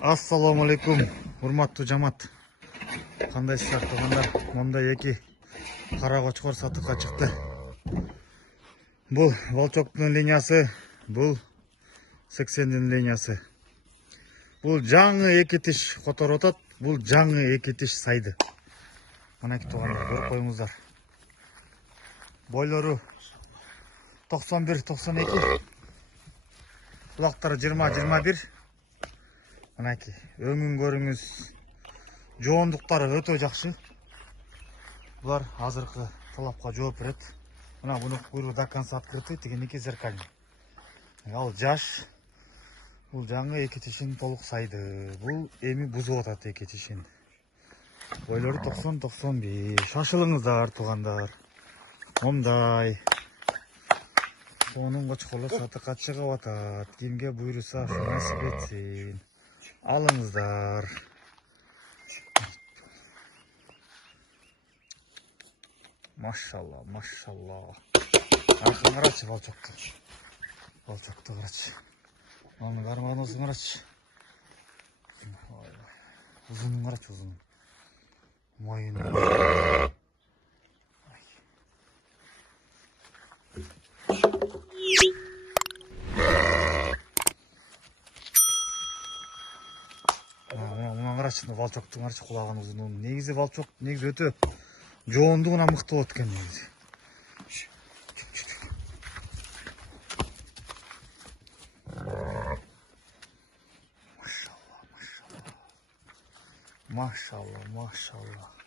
Assalamu alaikum, урматтуу жамаат. Кандай сыяктагандар? Монда эки кара кочкор сатыкка чыкты. Бул Волчоктун линиясы, бул 80-дин линиясы. Бул жаңы эки тиш которуп атат, бул жаңы эки тиш сайды. Мынакей туугандар, көрүп коюңуздар. Бойлору 91-92. Кулактары 20-21. Мынакей, өңүн көрүңүз. Жоондуктары өтө жакшы. Булар азыркы талапка жооп берет. Мына буну куйругу до конца открытый, тигиники зеркальный. Ал жаш. Бул жаңы эки тишин толук сайды. Бул эми бузуп атат эки тишин. Бойлору 90-91. Шашылыңыздар туугандар. Мондай. Сонун кочкорлор сатыкка чыгып атат. Кимге буйруса ошо насип этсин. Алыңыздар. Машалла, машалла. Аркын карачы Волчокту. Волчокту карачы. Анын кармагынсын карачы. Узунун карачы, узунун. Мойну. Карачы, Волчоктун карачы кулагын узунун. Негизи Волчок негизи өтө жоондугуна мыкты болот экен негизи. Машалла, машалла. Машалла, машалла.